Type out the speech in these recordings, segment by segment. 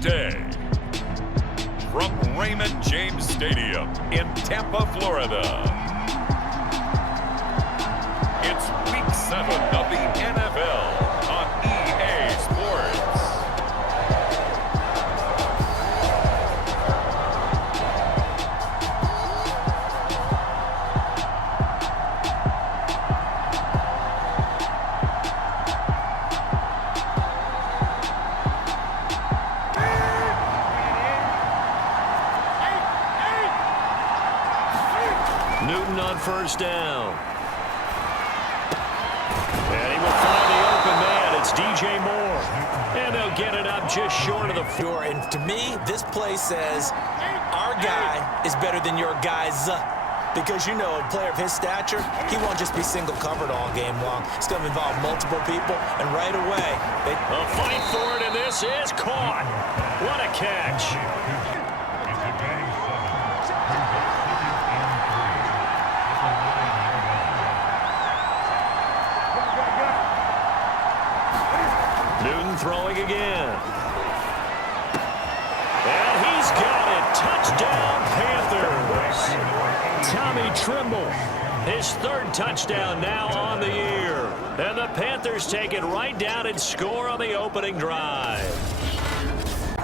the day. From Raymond James Stadium in Tampa, Florida, it's Week 7 of the NFL on EA Sports. Newton on first down. And he will find the open man. It's DJ Moore. And they'll get it up just short of the floor. And to me, this play says our guy is better than your guys. Because, you know, a player of his stature, he won't just be single covered all game long. It's going to involve multiple people, and right away, a fight for it, and this is caught. What a catch. Newton throwing again. And he's got it. Touchdown, Panthers. Tommy Trimble, his third touchdown now on the year. And the Panthers take it right down and score on the opening drive.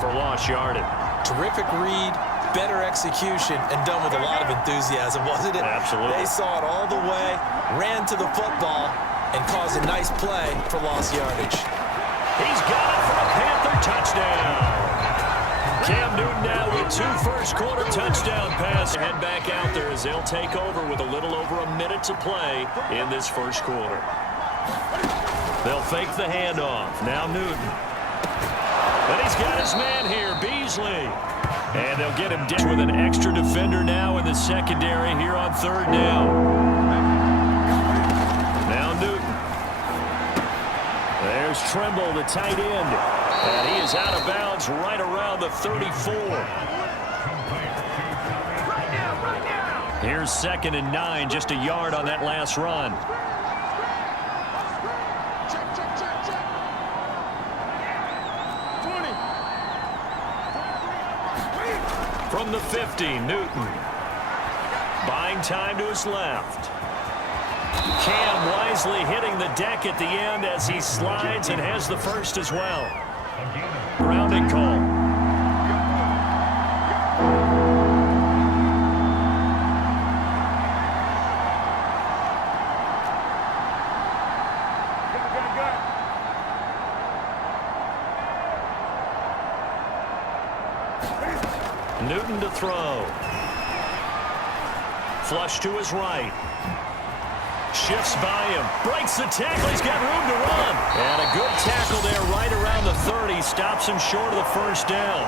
For lost yardage. Terrific read, better execution, and done with a lot of enthusiasm, wasn't it? Absolutely. They saw it all the way, ran to the football, and caused a nice play for lost yardage. He's got it for a Panther touchdown. Cam Newton now with 2 first-quarter touchdown passes. Head back out there as they'll take over with a little over a minute to play in this first quarter. They'll fake the handoff. Now Newton. And he's got his man here, Beasley. And they'll get him down with an extra defender now in the secondary here on third down. Now Newton. There's Trimble, the tight end. And he is out of bounds right around the 34. Here's 2nd and 9, just a yard on that last run. From the 50, Newton. Buying time to his left. Cam wisely hitting the deck at the end as he slides and has the first as well. Grounding call. Newton to throw. Flush to his right. Shifts by him, breaks the tackle, he's got room to run. And a good tackle there right around the 30, stops him short of the first down.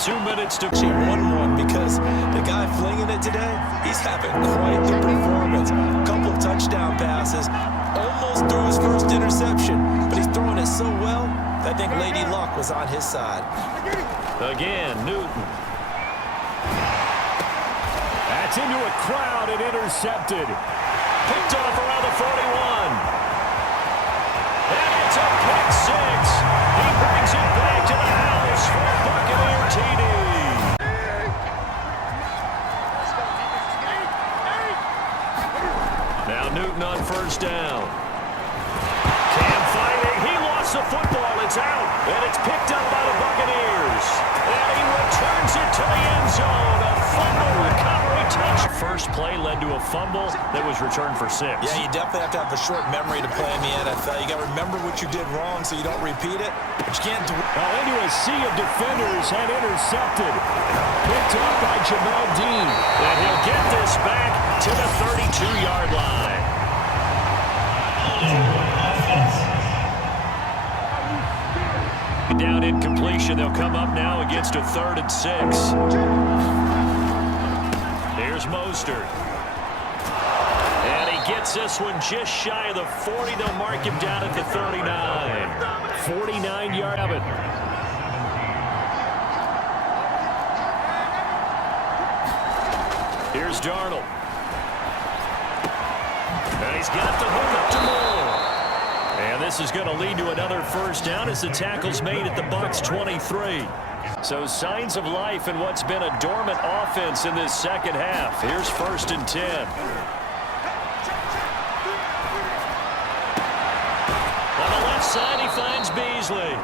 2 minutes to... 1-1 because the guy flinging it today, he's having quite the performance. A couple of touchdown passes, almost threw his first interception, but he's throwing it so well that I think Lady Luck was on his side. Again, Newton. That's into a crowd and intercepted. Picked off around the 41. And it's a pick 6. He brings it back to the house for a Buccaneer TD. Now Newton on first down. Cam fighting. He lost the football. It's out. And it's picked up by the Buccaneers. And he returns it to the end zone. A fumble recovery touch. First play led to a fumble that was returned for 6. Yeah, you definitely have to have a short memory to play in the NFL. You got to remember what you did wrong so you don't repeat it. But you can't do it. Into a sea of defenders and intercepted. Picked up by Jamel Dean. And he'll get this back to the 32-yard line. Down incompletion. They'll come up now against a 3rd and 6. Here's Mostert. And he gets this one just shy of the 40. They'll mark him down at the 39. 49-yard of it. Here's Darnold. And he's got the hook up to Moore. And this pass is going to lead to another first down as the tackle's made at the Bucs 23. So signs of life in what's been a dormant offense in this second half. Here's 1st and 10. On the left side, he finds Beasley.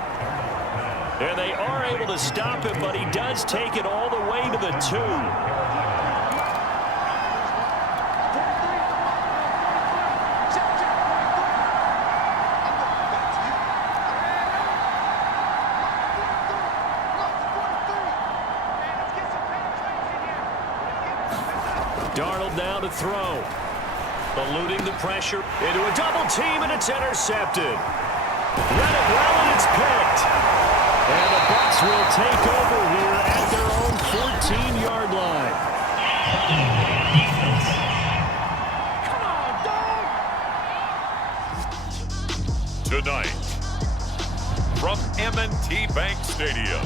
And they are able to stop him, but he does take it all the way to the 2. Darnold now to throw. Eluding the pressure into a double team, and it's intercepted. Read it well, and it's picked. And the Bucs will take over here at their own 14-yard line. Tonight, from M&T Bank Stadium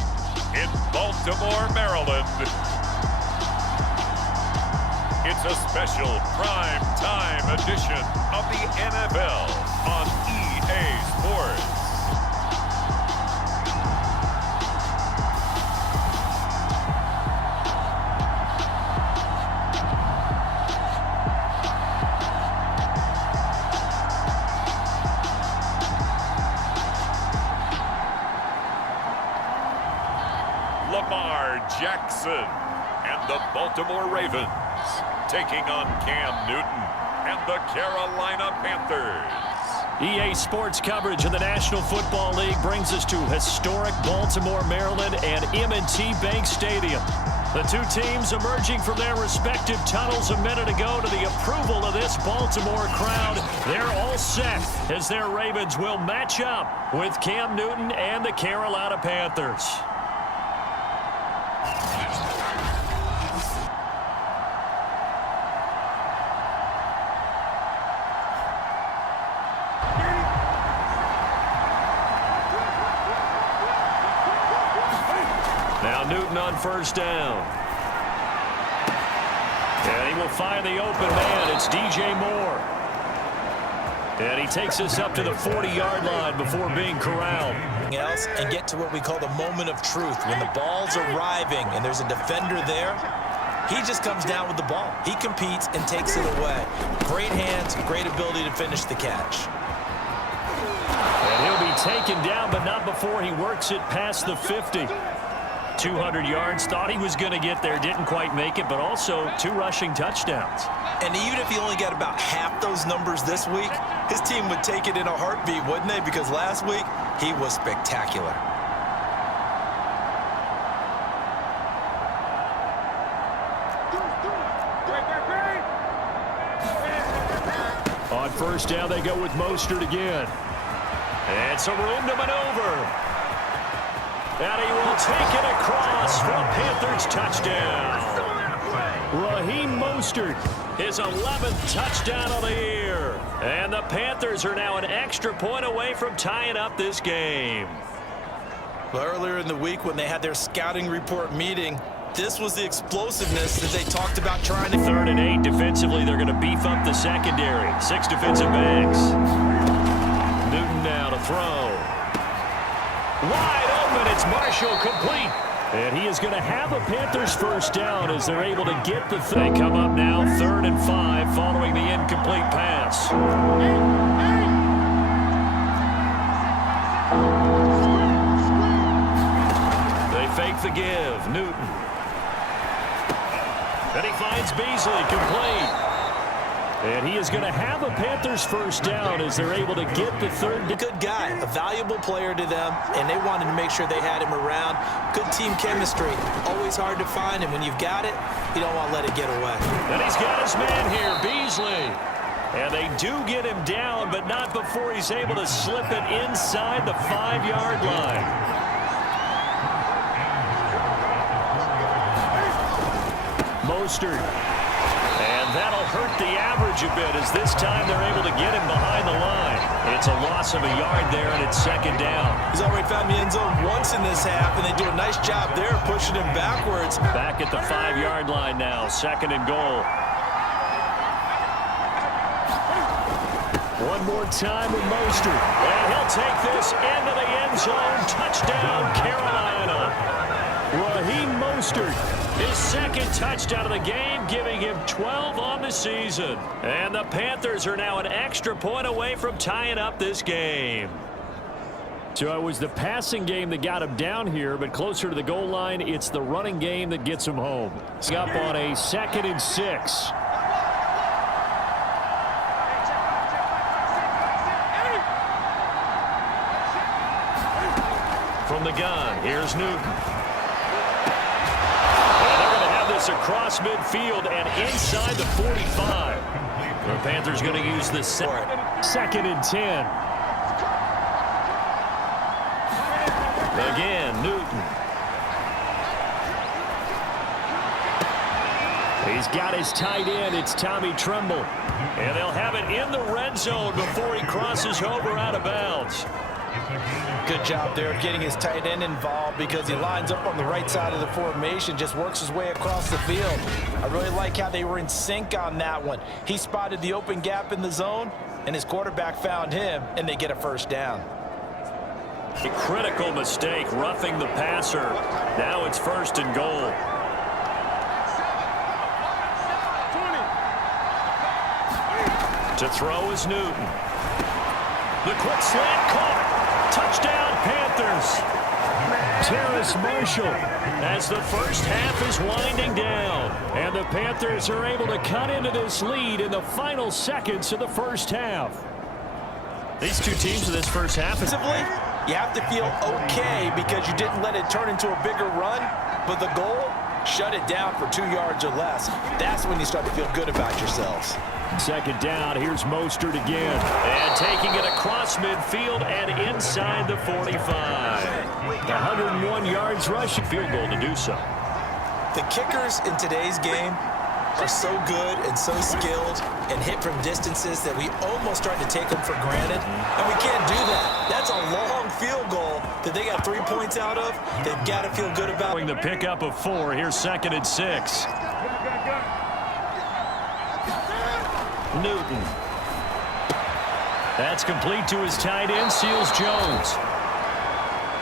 in Baltimore, Maryland, it's a special prime time edition of the NFL on EA Sports. Lamar Jackson and the Baltimore Ravens taking on Cam Newton and the Carolina Panthers. EA Sports coverage of the National Football League brings us to historic Baltimore, Maryland, and M&T Bank Stadium. The two teams emerging from their respective tunnels a minute ago to the approval of this Baltimore crowd. They're all set as their Ravens will match up with Cam Newton and the Carolina Panthers. Now Newton on 1st down. And he will find the open man. It's DJ Moore. And he takes us up to the 40-yard line before being corralled. Else and get to what we call the moment of truth. When the ball's arriving and there's a defender there, he just comes down with the ball. He competes and takes it away. Great hands, great ability to finish the catch. And he'll be taken down, but not before he works it past the 50. 200 yards, thought he was going to get there, didn't quite make it, but also 2 rushing touchdowns. And even if he only got about half those numbers this week, his team would take it in a heartbeat, wouldn't they? Because last week, he was spectacular. On 1st down, they go with Mostert again. And some room to maneuver. And he will take it across for a Panthers touchdown. Raheem Mostert, his 11th touchdown of the year. And the Panthers are now an extra point away from tying up this game. Well, earlier in the week when they had their scouting report meeting, this was the explosiveness that they talked about trying to... 3rd and 8 defensively. They're going to beef up the secondary. 6 defensive backs. Newton now to throw. Wide open, it's Marshall complete. And he is going to have a Panthers 1st down as they're able to get the thing. They come up now 3rd and 5 following the incomplete pass. They fake the give. Newton. And he finds Beasley complete. And he is going to have a Panthers 1st down as they're able to get the 3rd. Good guy, a valuable player to them, and they wanted to make sure they had him around. Good team chemistry. Always hard to find, and when you've got it, you don't want to let it get away. And he's got his man here, Beasley. And they do get him down, but not before he's able to slip it inside the 5-yard line. Mostert. And that'll hurt the average a bit as this time they're able to get him behind the line. It's a loss of a yard there, and it's 2nd down. He's already found the end zone once in this half, and they do a nice job there pushing him backwards. Back at the 5-yard line now, 2nd and goal. One more time with Mostert. And he'll take this into the end zone. Touchdown, Carolina. Raheem Mostert, his second touchdown of the game, giving him 12 on the season. And the Panthers are now an extra point away from tying up this game. So it was the passing game that got him down here, but closer to the goal line, it's the running game that gets him home. It's up on a 2nd and 6. From the gun, here's Newton. And they're going to have this across midfield and inside the 45. The Panthers going to use this 2nd and 10. Again, Newton. He's got his tight end. It's Tommy Tremble. And they'll have it in the red zone before he crosses over out of bounds. Good job there getting his tight end involved because he lines up on the right side of the formation, just works his way across the field. I really like how they were in sync on that one. He spotted the open gap in the zone, and his quarterback found him, and they get a first down. A critical mistake, roughing the passer. Now it's 1st and goal. To throw is Newton. The quick slant caught. Touchdown, Panthers. Terrace Marshall as the first half is winding down. And the Panthers are able to cut into this lead in the final seconds of the first half. These two teams in this first half. You have to feel okay because you didn't let it turn into a bigger run, but the goal, shut it down for 2 yards or less. That's when you start to feel good about yourselves. 2nd down, here's Mostert again. And taking it across midfield and inside the 45. 101 yards rushing, field goal to do so. The kickers in today's game are so good and so skilled and hit from distances that we almost start to take them for granted, and we can't do that. That's a long field goal that they got 3 points out of. They've got to feel good about the pickup of 4. Here's 2nd and 6. Newton. That's complete to his tight end, Seals Jones.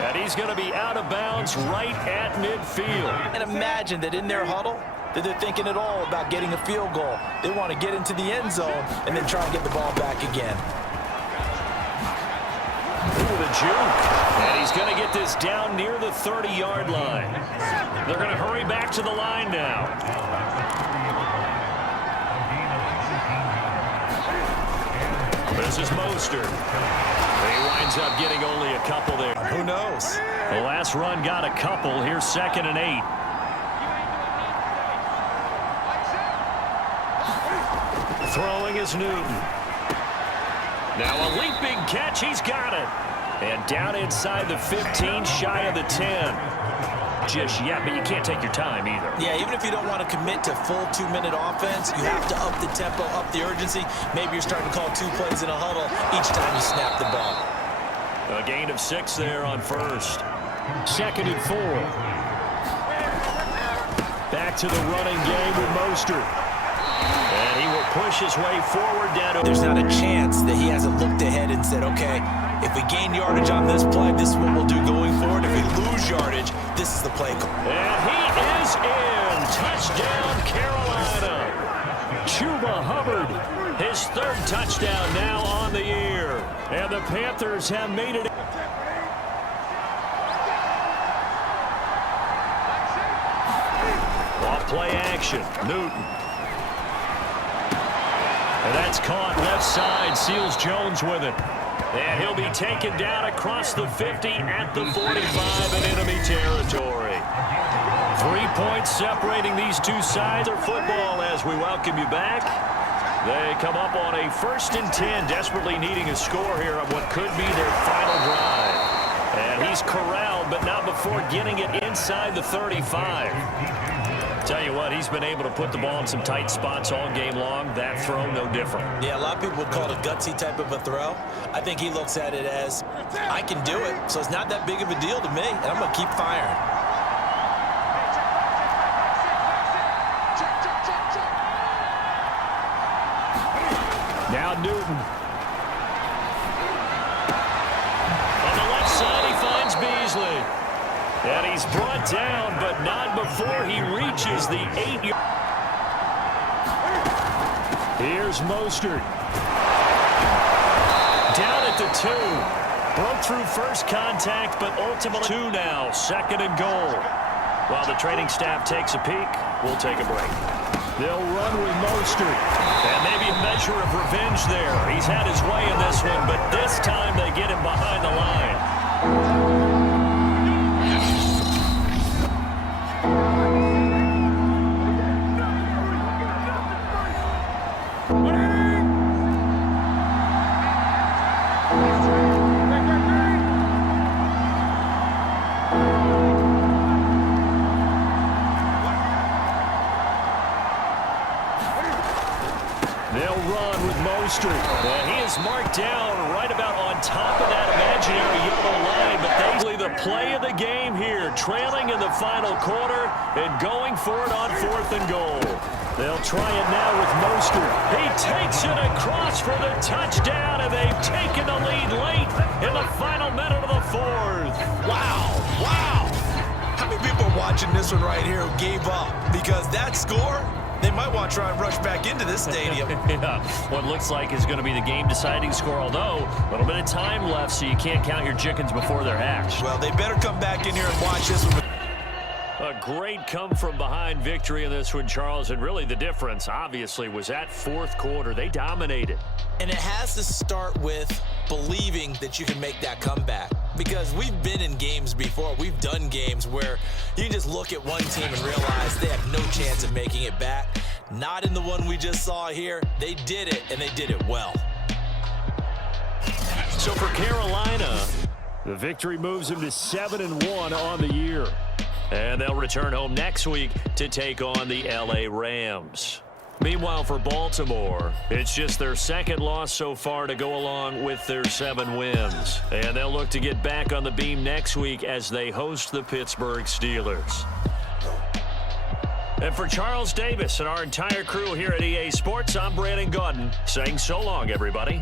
And he's going to be out of bounds right at midfield. And imagine that in their huddle, that they're thinking at all about getting a field goal. They want to get into the end zone and then try and get the ball back again. Ooh, the juke. And he's going to get this down near the 30-yard line. They're going to hurry back to the line now. This is Mostert. He winds up getting only a couple there. Who knows? The last run got a couple. Here's 2nd and 8. Throwing is Newton. Now a leaping catch. He's got it. And down inside the 15, shy of the 10. Just yet, but you can't take your time either. Yeah, even if you don't want to commit to full 2-minute offense, you have to up the tempo, up the urgency. Maybe you're starting to call 2 plays in a huddle each time you snap the ball. A gain of 6 there on 1st. 2nd and 4. Back to the running game with Mostert. And he will push his way forward down to... There's not a chance that he hasn't looked ahead and said, okay, if we gain yardage on this play, this is what we'll do going forward. If we lose yardage, this is the play call. And he is in. Touchdown, Carolina. Chuba Hubbard, his 3rd touchdown now on the year. And the Panthers have made it. Off play action, Newton. And that's caught left side. Seals Jones with it. And he'll be taken down across the 50 at the 45 in enemy territory. 3 points separating these two sides of football as we welcome you back. They come up on a 1st and 10, desperately needing a score here on what could be their final drive. And he's corralled, but not before getting it inside the 35. Tell you what, he's been able to put the ball in some tight spots all game long. That throw, no different. Yeah, a lot of people would call it a gutsy type of a throw. I think he looks at it as, I can do it, so it's not that big of a deal to me, and I'm going to keep firing. Now Newton. And he's brought down, but not before he reaches the 8-yard. Here's Mostert. Down at the 2. Broke through first contact, but ultimately 2 now. 2nd and goal. While the training staff takes a peek, we'll take a break. They'll run with Mostert. And maybe a measure of revenge there. He's had his way in this one, but this time they get him behind the line. And he is marked down right about on top of that imaginary yellow line, but they the play of the game here, trailing in the final quarter and going for it on 4th and goal. They'll try it now with Mostert. He takes it across for the touchdown, and they've taken the lead late in the final minute of the 4th. Wow, wow. How many people are watching this one right here who gave up? Because that score, they might want to try and rush back into this stadium. Yeah, what looks like is going to be the game-deciding score, although a little bit of time left, so you can't count your chickens before they're hatched. Well, they better come back in here and watch this one. A great come-from-behind victory in this one, Charles, and really the difference, obviously, was that 4th quarter. They dominated. And it has to start with believing that you can make that comeback. Because we've been in games before. We've done games where you just look at one team and realize they have no chance of making it back. Not in the one we just saw here. They did it, and they did it well. So for Carolina, the victory moves them to 7-1 on the year. And they'll return home next week to take on the LA Rams. Meanwhile, for Baltimore, it's just their 2nd loss so far to go along with their 7 wins. And they'll look to get back on the beam next week as they host the Pittsburgh Steelers. And for Charles Davis and our entire crew here at EA Sports, I'm Brandon Gaudin saying so long, everybody.